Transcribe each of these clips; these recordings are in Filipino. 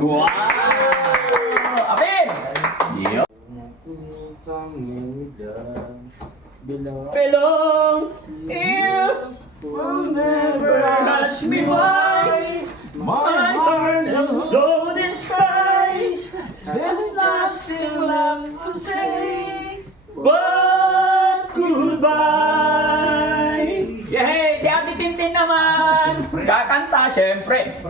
Wow! Apin! Yo! Belong here will never ask me why my heart is so disguised. There's nothing left to say but goodbye. Yay! Si Ate Tintin naman! Kakanta, syempre.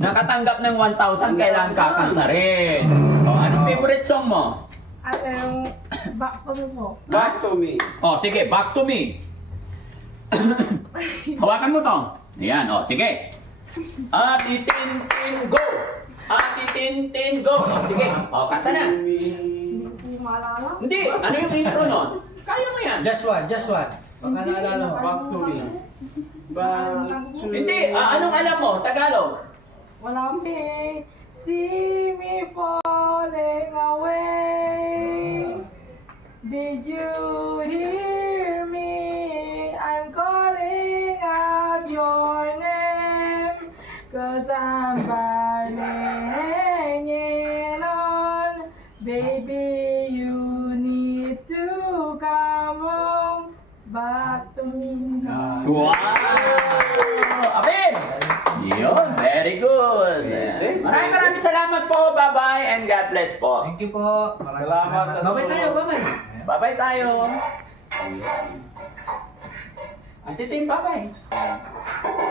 Nakatanggap ng 1,000, kailangan kakanta rin. O, anong favorite song mo? Yung back to me po. Back to me. O, sige, back to me. Hawakan mo to. Ayan, o, sige. Ate Tintin, go! Ate Tintin, go! O, sige. O, kanta na. Hindi ko maalala. Hindi, ano yung intro nun? Kaya mo yan. Just one. Baka naalala mo. Back to me. Back to me. Hindi, anong alam mo? Tagalog. Wala me. See me falling away. Did you hear me? I'm calling out your name. 'Cause I'm barely hanging on. Baby, you need to come home. Back to me now. Wow! Apin! Yun, very good. Maraming salamat po. Bye-bye and God bless po. Thank you po. Maraming Salamat sa Babay tayo, susunod. babay. Bye-bye tayo. Ang titim, bye-bye.